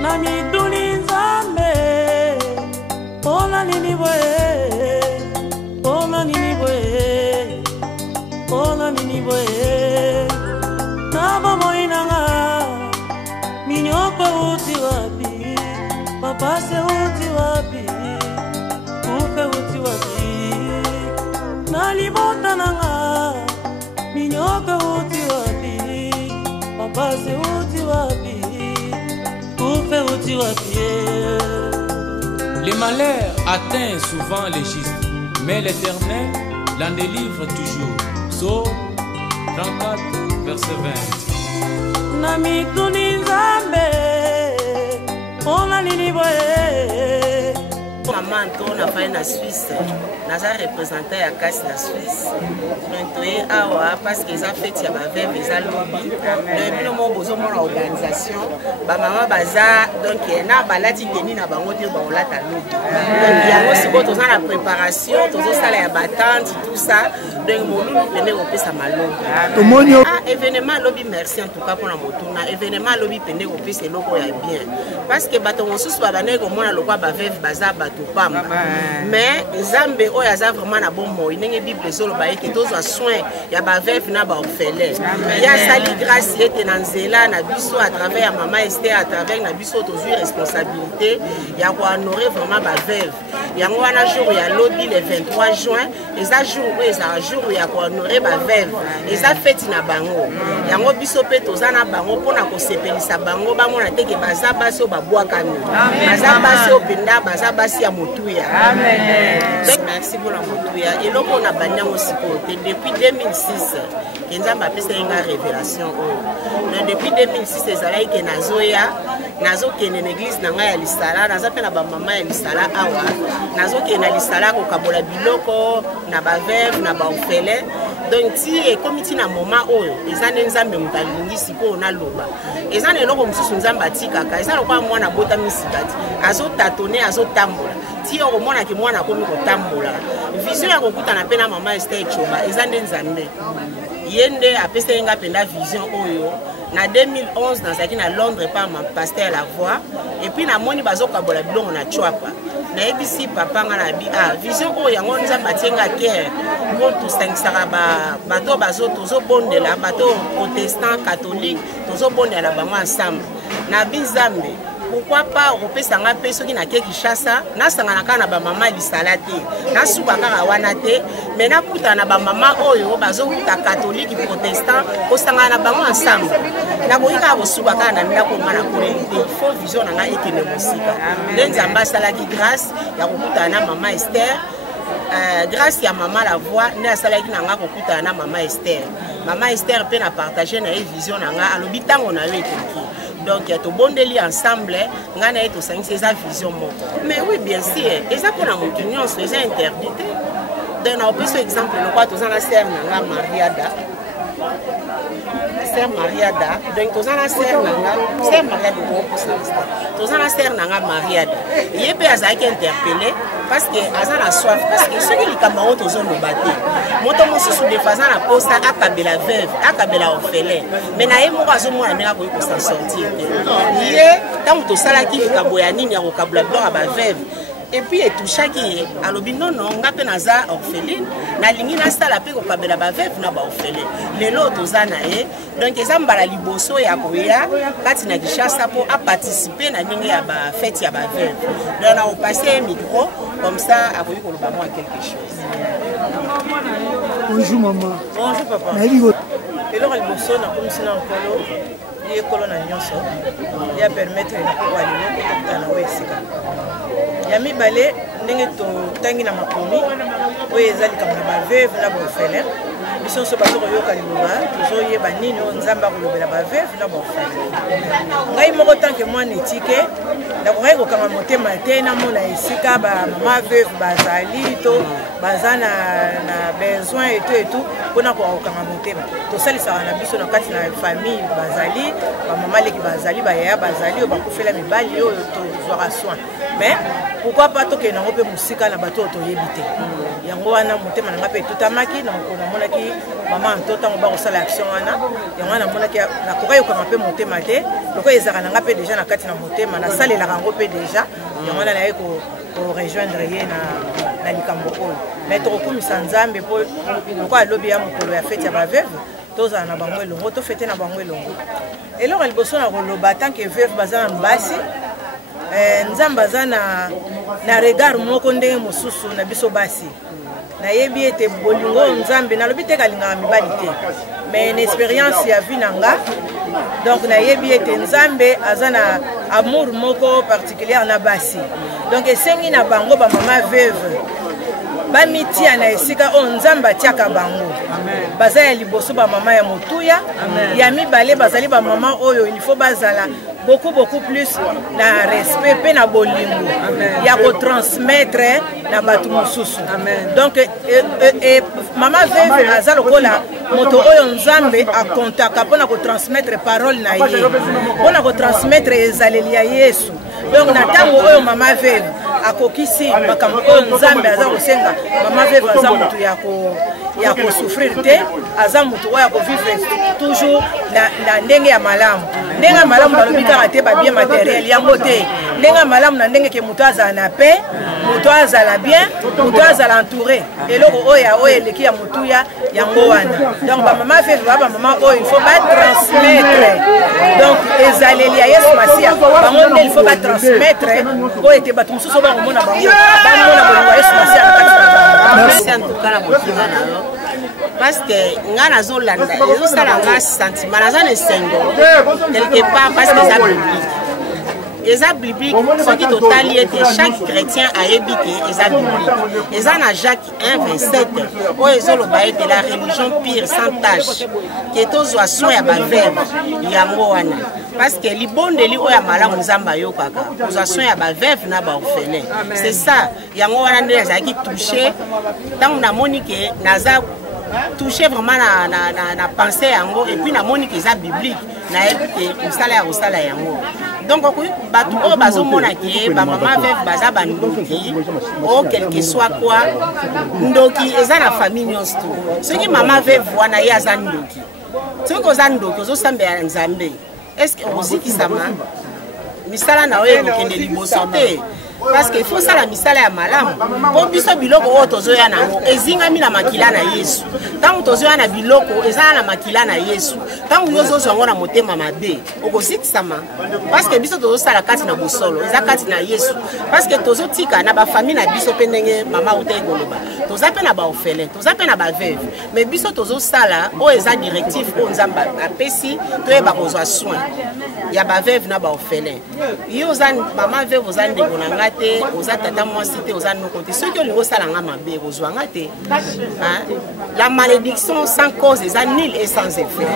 Nami tulinzambe Ona nini boye Ona nini boye Ona nini boye Naba moinanga Minyoko uti wapi Papa se uti wapi Ufe uti wapi Nalibota nanga Minyoko uti wapi Papa se uti wapi Ufe uti wapi. Les malheurs atteignent souvent les justes, mais l'Éternel l'en délivre toujours. Psaume 34, verset 20. Nami tuninzambe, ona nini boye. Maman on a fait na Suisse, naza représenté à Casse la Suisse. Maintenant awa parce qu'ils ont fait ya ba veuve les lobby. Le bilo mo bozo mo organisation, ba maman baza donc na balati teni na bango te ba olata lobby. Donc ya aussi ko toza na préparation, tozo sala ya batante tout ça. Donc mo lulu pene ko pesa malonga. Ah événement lobby merci en tout cas pour la motuna. Événement lobby pene ko pesa loko ya bien. Parce que bato mosusu ba bane ko mona lokwa ba veuve baza bato pamba. Mais Zambe oyaza vraiment na bon mot. Il y Bible solo ba eke tozo soin ya ba veuve na ba orphelin. Ya sali grâce ete na nzela na biso à travers maman Esther à travers na biso tozo responsabilité ya ko honorer vraiment ba veuve. Yango wana jour ya lobby le 23 juin, eza jour où eza jour ya ko honorer ba veuve. Eza fête na bango. Yango biso pe toza na bango pona ko sepelisa bango ba mona teke baza basi o ba bwakani. Baza basi o penda baza basi ya motuya. Amen. Donc merci pour la motuya. Et donc on a banni aussi depuis 2006. Kenzamba pesa inga révélation. Mais depuis 2006 ezala ike nazoya, nazo kene l'église nanga ya lisala, naza pe na ba mama ya lisala awa. Nazo kene na lisala ko kabola biloko na ba veuve na ba orphelin. Donc si et comme ti na moment oyo, ezane nzambe mutalingi siko na loba. Ezane eloko mususu nzamba tikaka, ezane kwa mwana bota misikati. Azo tatone azo tambola. Ti o mona ki mwana komi ko tambola. Vision ya kokuta na pena mama Esther Choba, ezane nzambe. Yende apesa inga penda vision oyo. Na 2011 dans zaki na Londres par ma pasteur la voix et puis na moni bazoka bola bilongo na chwapa. Na ebisi papa nga na bi vision oyo yango nzamba tienga care. Mo to sangisa ba bato bazo tozo bondela bato protestant catholique tozo bondela bango ensemble. Na bizambe pourquoi pas repesa nga peso ki na keki chassa na sangana kana ba mama lisalate na suka kaka wana te mais na kuta na ba mama oyo bazo kuta catholique protestant ko sangana bango ensemble na boyika bo suka kana na ko mana ko il faut vision na nga ekene musika nzamba sala ki grâce ya kokuta na mama Esther grâce ya maman la voix na sala ki na nga kokuta na mama Esther pe na partager na vision na nga alobi tango na yo ekiki. Donc, il y a tout bon délire ensemble, on a tout ça, c'est sa vision. Mais oui, bien sûr, et ça pour la opinion, c'est interdit. Donc, on peut ce exemple, le quoi, tous en a serre, la Mariada. Sœur Mariada, donc tous en a serre, sœur Mariada, tous en a serre, Mariada. Il peut être interpellé parce que Azan a soif, parce que ceux qui ont tous ont battu. Moi, je suis défaisant la poste à Kabela veuve, à Kabela orphelin. Mais na emo bazo mo na mela ko s'en sortir. Yé, tant to sala ki kaboyani ni ko kabla blanc à ba veuve. Et puis et tout chaque alobi non ngape naza orpheline na lingi na sala pe ko kabela ba veuve na ba orphelin. Lelo to zana donc ezamba la liboso ya koya kati na Kishasa pour à participer na lingi ya ba fête ya ba veuve. Donc on a passé un micro comme ça à ko loba moi quelque chose. Bonjour maman. Bonjour papa. Et là, il bosse na comme si na colo, il est colo na nyonso. Il a permettre na ko aller ko na wesika. Ya mi balé ndenge to tangi na makomi, oyo ezali comme na ba veuve na ba orphelin. Biso so bato yoka liloba, tozo yeba nini nzamba ko lobela ba veuve na ba orphelin. Ngai moko tanke mwana etike, na ko ngai ko kama motema te na mona esika ba mama veuve bazali to baza na besoin et tout mpona kokanga motema tosalisaka na biso na kati na famille bazali bamama leki bazali bayaya bazali oyo bakufela mibali oyo tozwaka soin mais pourquoi pas tokende yango mpe mosika na bato oyo toyebi te yango wana motema nanga mpe etutamaki namonaki mama nto ntango bakosala action wana yango wana namonaki nakoka yokanga mpe motema te lokola ezalaka nanga mpe déjà na kati na motema nasalelaka yango mpe déjà yango wana naye korejoindre ye na likambo oyo mais tokokumisa nzambe mpo lokola alobi ya mokolo ya fete ya baveuve tozala na bango elongo tofete na bango elongo eloko liboso na koloba tanke veuve baza na basi nzambe aza na regard moko ndenge mosusu na biso basi nayebi ete bolingo nzambe nalobi te kalingaka mibali te mais na expérience ya vie na nga donc nayebi ete nzambe aza na amour moko particulière na basi donc esengi na bango bamama veuve bamitia na esika oyo nzambe atiaka bango baza ya liboso bamama ya motuya ya mibale bazali bamama oyo il faut bazala beaucoup plus na respect mpe na bolingo ya kotransmettre na bato mosusu donc mama veuve aza lokola moto oyo nzambe akontaka mpona kotransmettre parole na ye mpona kotransmettre ezaleli ya yesu donc na ntango oyo mama veuve akokisi makambo oyo nzambe aza kosenga mama veuve aza moto ya kosouffrir te aza moto oyo akovivre toujours na ndenge ya malamu ndenge ya malamu balobi kaka te babien matériel yango te ndenge ya malamu na ndenge ke moto azala na paix moto azala bien moto azala entouré eloko oyo eleki ya motuya yango wana donc bamama veuve ba bamama oyo il faut batransmettre donc ezaleli ya yesu masiya bango nde il faut batransmettre oyo ete bato mosusu bakomona bango bamona bolingo ya yesu masiya na kati na bango parce que nga nazolanda ezosala nga sentiment naza na esengo quelque part parce que eza biblique soki totali ete chaque chrétien ayebi ke eza biblique eza na Jacques 1:27 oyo ezoloba ete la religion pire sans tâche ke tozwa soin ya baveuve yango wana parce que libondeli oyo ya malamu nzambe ayokaka kozwa soin ya baveuve na baorphelin c'est ça yango wana nde nazalaki touché ntango namoni ke naza touché vraiment na pensée yango et puis namoni ke eza biblique nayebi ke mosala ya kosala yango donc bato oyo bazomona ke bamama veuve baza bandoki o quelque soit quoi ndoki eza na famille nyonso to soki mama veuve wana ye aza ndoki soki oza ndoki ozosambela nzambe est-ce que okosikisama misala na oyo ekokende liboso te parce que il faut sala misala ya malamu po biso biloko oyo tozoya nango ezingami na makila na yesu ntango tozoya na biloko ezala na makila na yesu ntango yozozwa yango na motema mabe okosikisama parce que biso tozosala kati na bosolo eza kati na yesu parce que tozotika na bafamille na biso mpe ndenge mama uta ekoloba toza mpe na baorphelin toza mpe na baveuve mais biso tozosala oyo eza directif oyo nzambe apesi toyeba kozwa soin ya baveuve na baorphelin ye oza mama veuve oza ndeko na ngai te oza tata mwasi te oza noko te soki olingi osala nga mabe kozwanga te la malédiction sans cause eza nul et sans effet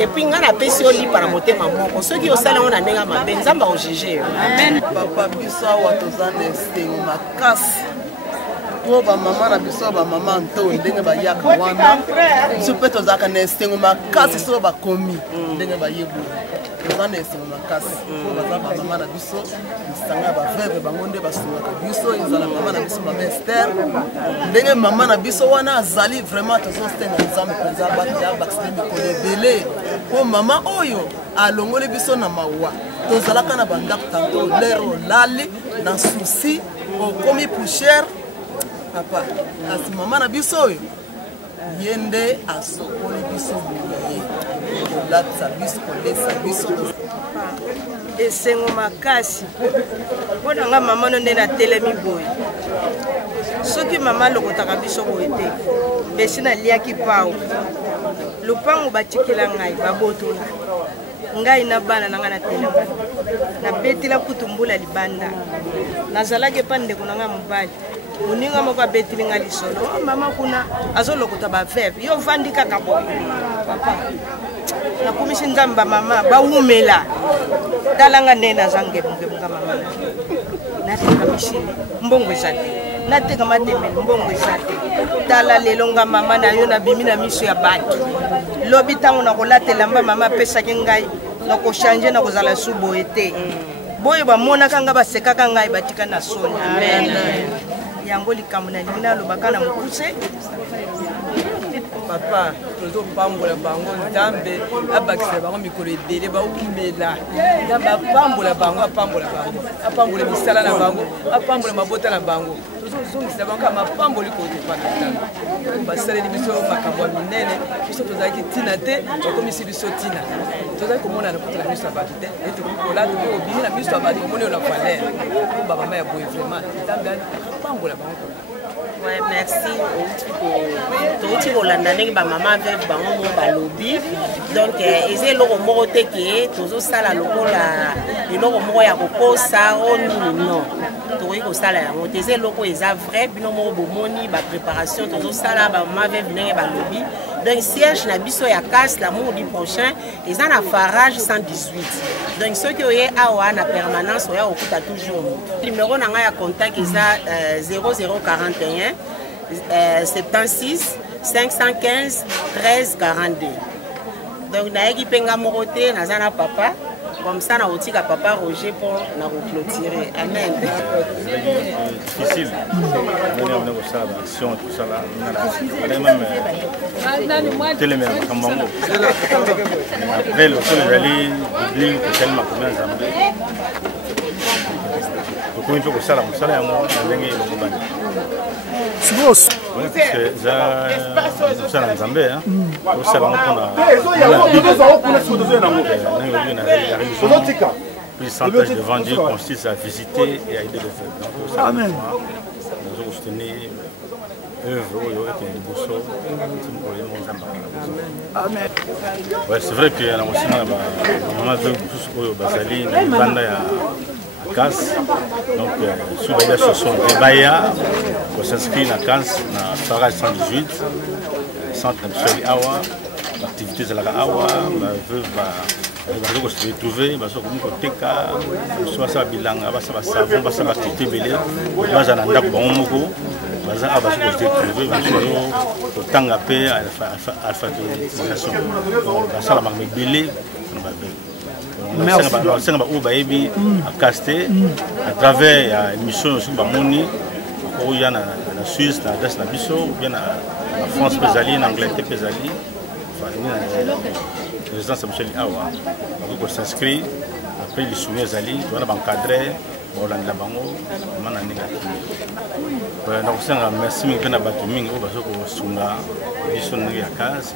et puis nga napesi yo lipa na motema moko soki osala yango na ndenge mabe nzambe akojuge yo papa biso awa toza na esengo makasi po bamama na biso bamama nto ndenge bayaka wana biso mpe tozalaka na esengo makasi soki bakomi ndenge bayebu toza na esengo makasi po baza bamama na biso misanga ya baveuve bango nde basungaka biso ezala mama na biso mama Esther ndenge mama na biso wana azali vraiment tozostenga nzambe mpenza bato ya bakiside mikolo ebele po mama oyo alongoli biso na mawa tozalaka na bandako tanto lere olali na susi okomi poussière papa kasi mama na biso oyo ye nde asokoli biso boye kolatisa biso kolesa biso esengo makasi mpona nga mama no nde natelemi boye soki mama alokotaka biso boye te besi naliaki pao lopango batikela ngai babotola ngai na bana na ngai natelema nabetela kutu mbula libanda nazalaki epa ndeko na ngai mobali moninga moko abeteli ngai lisolo mama kuna azolokota baveuve yo vandi kaka boye papa nakomisi nzambe bamama bawumela talanga nde naza ngemungemunga mama natika misili mbongo eza te nateka matemeli mbongo eza te tala lelo nga mama na yo nabimi na miso ya bato lobi ntango nakolatela mba mama apesaki ngai nakochange nakozala su boye te boye bamonaka nga basekaka ngai batika na soni yango likambo nalingi nalobaka na mokuse papa tozopambola bango nzambe abakisa bango mikolo ebele baumela nzambe apambola bango apambola misala na bango apambola mabota na bango tozozongisa bango kama apamboli kotepada nzambe basaleli biso makambo ya minene biso tozalaki ntina te bakomisi biso ntina tozali komona na kutu na miso ya bato te tokomi kolata mpe obimi na miso ya bato omoni yo na valere po bamama ya boye vraiment nzambe apambola bango. Ouais, merci. Touti kolanda ndenge ba mama veuve bango mo balobi. Donc eze loko moko te ke tozo sala lokola eloko moko ya kokosa oni non. Tokoki kosala yango te eze loko eza vrai bino moko bomoni ba préparation tozo sala ba mama veuve ndenge balobi. Donc siège na biso ya casse la mois du prochain eza na Farage 118. Donc ceux qui oye awa na permanence oya okuta toujours. Numéro na nga ya contact eza 0041 76 515 13 42. Donc naeki penga morote nazana papa comme ça na otika papa Roger pour na clôturer. Amen. Difficile. On a ça l'action tout ça là. Même télémér kambango. Après le sol rally public tellement comme Zambie. Pour une fois ça là, ça là moi ndenge le mbani. Sibos. Parce que ça na Zambie hein. Ça là puis centre de vendu consiste à visiter et à aider les fêtes. Amen. Nous avons soutenu Amen. Ouais, c'est vrai que la maman veut tout ce Basali, la bande à casse. Donc, sous les associations de Baya, on s'inscrit dans la casse, dans Farage 118, centre de Awa, l'activité de la Awa, veut se retrouver, parce que nous teka, soit ça bilanga, ça savon, ça activité belé, ça na ndako bongo, ça a se retrouver, au tangapé alphabétisation. Ça la marque belé, merci. À Casté, à travers l'émission sur Bamoni, où il y a la Suisse, la Grèce, la Bissau, bien la France, Pézali, l'Angleterre, Pézali, la résidence de Michel Awa. Donc on s'inscrit, après les souvenirs Zali, on va encadrer, on va la bango, on va la donc merci beaucoup à Batuming, parce que on a des à casse,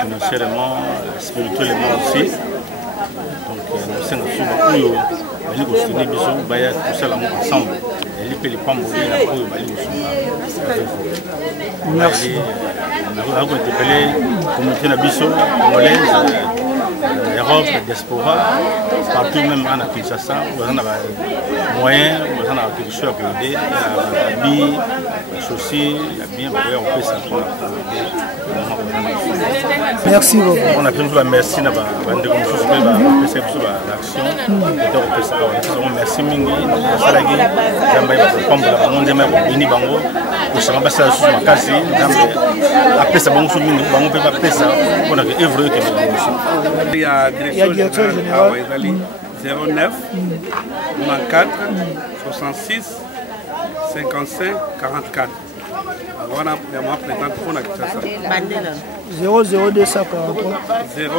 financièrement, spirituellement aussi. Donc nous sommes ensemble. Merci. Nous avons interpellé la communauté congolaise, l'Europe, la diaspora, partout même en Kinshasa, où on a des moyens, où on a quelque chose à aider, l'habit, les chaussures, bien, on peut s'en merci beaucoup. On a besoin de merci na bande comme chose que l'action donc merci mingi salagi jamba ba kombo la monde ma bini bango ko sanga ba sa su makasi jamba apesa bango su mingi bango pe ba pesa on a que œuvre que il y a direction générale 09 94 66 55 44. Voilà, moi présente pour la Kinshasa. 00243 09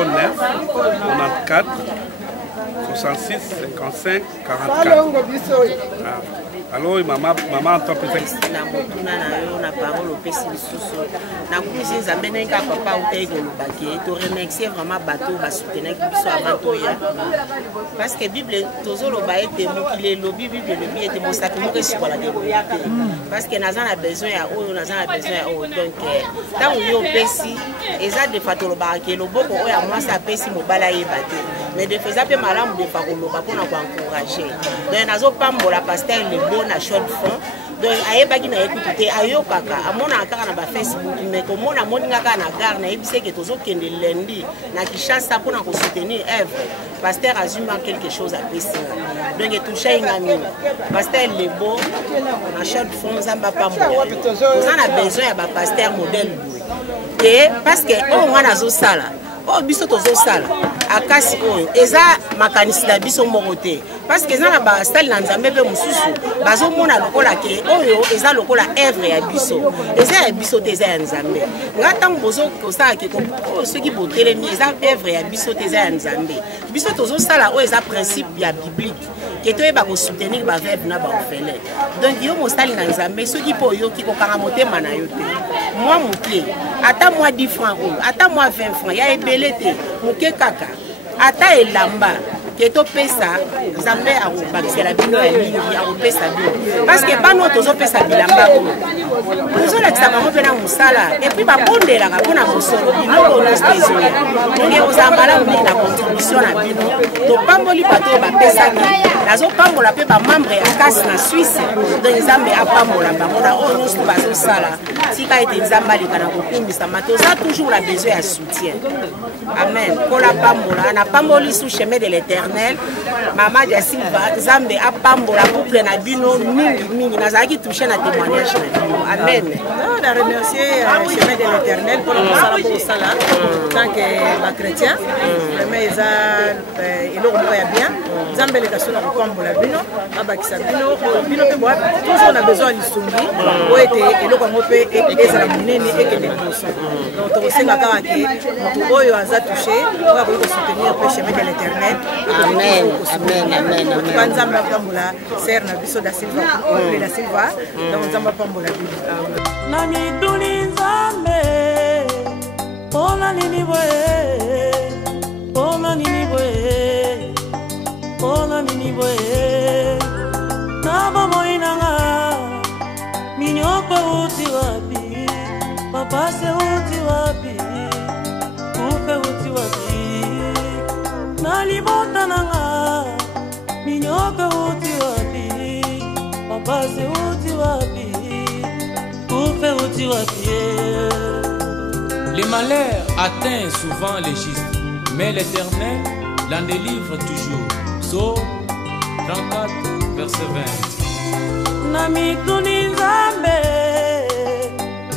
94 66 55 44. Alors maman entend peut-être. Na parole au pesi lisusu. Na kumisi nzambe nenga papa utei kolobaki. To remercier vraiment bateau ba soutenir biso avant toya. Parce que Bible tozoloba ete mokile lobi Bible lobi ete mosaka moko sikola de loyate. Parce que nazana besoin ya oyo nazana besoin ya oyo donc tango yo pesi eza de fatoloba ke loboko oyo ya mwasa pesi mobala yebate. Mais de faisant pe malamu de fakoloba pona ko encourager. Donc nazo pambola pasteur le bon à chaud de fond donc ayebaki na ekutu te ayokaka amonaka kaka na bafacebook mais komona amoninga kaka na gare nayebisi eke tozokende lundi na Kinshasa mpona kosoutenir œuvre pasteur azuma quelque chose apesinga donc etouche inga mingi pasteur lebo na short fond nzambe apambola oza na besoin ya bapaster modèle boye te parce que oyo nga nazosala oyo biso tozosala akasi oyo eza makanisi na biso moko te parce que eza na bastale na nzambe mpe mosusu bazomona lokola ke oyo eza lokola œuvre ya biso eza ya biso te eza ya nzambe nga ntango bozokosala ke soki botelemi eza œuvre ya biso te eza ya nzambe biso tozosala oyo eza principe ya biblique ke toyeba kosoutenir baveuve na baorphelin donc yo mosali na nzambe soki mpo oyoki kokanga motema na yo te mwa moke ata mwa 10 francs oyo ata mwa 20 francs ya ebele te moke kaka ata elamba ke topesa nzambe akobakisela bino ya mingi akopesa bino parce que bano tozopesa bilamba oyo tozolakisa bango mpe na mosala epuis babondelaka mpona mosolo biloko nyonso ezoya donke ozala malamu mingi na contribution na bino topamboli bato oyo bapesaki nazopambola mpe bamembre ya kasi na Suisse donc nzambe apambola bango na oyo nyonso bazosala tika ete nzambe aleka na kokumisama toza toujours na besoin ya soutien amen kola pambola napamboli sous chemin de l'éternel mama ja Silva nzambe apambola couple na bino mingi nazalaki touché na témoignage na bino amen na remercier chemin de l'éternel pour mosala mpo kosala tant que bachrétien vraiment eza eloko moko ya bien nzambe eleka so na kopambola bino abakisa bino bino mpe boa toujours na besoin ya lisungi po ete eloko yango mpe ezala monene ekende liboso donc tokosenga kaka ke moto oyo aza touché oyo akoki kosoutenir mpe chemin de l'éternel otuka nzambe apambola ser na biso da Silva couple da Silva donc nzambe apambola bino na miduni nzambe mpona nini boye mpona nini boye mpona nini boye na bomoi nanga minyoko uti wapi mapase uti wapi kupe uti wapi na libota nanga minyoko uti wapi mapase uti wapi kupe uti wapi. Les malheurs atteignent souvent les justes, mais l'Éternel l'en délivre toujours. Psaume 34, verset 20. Na mituni nzambe,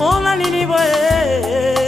ona nini boye.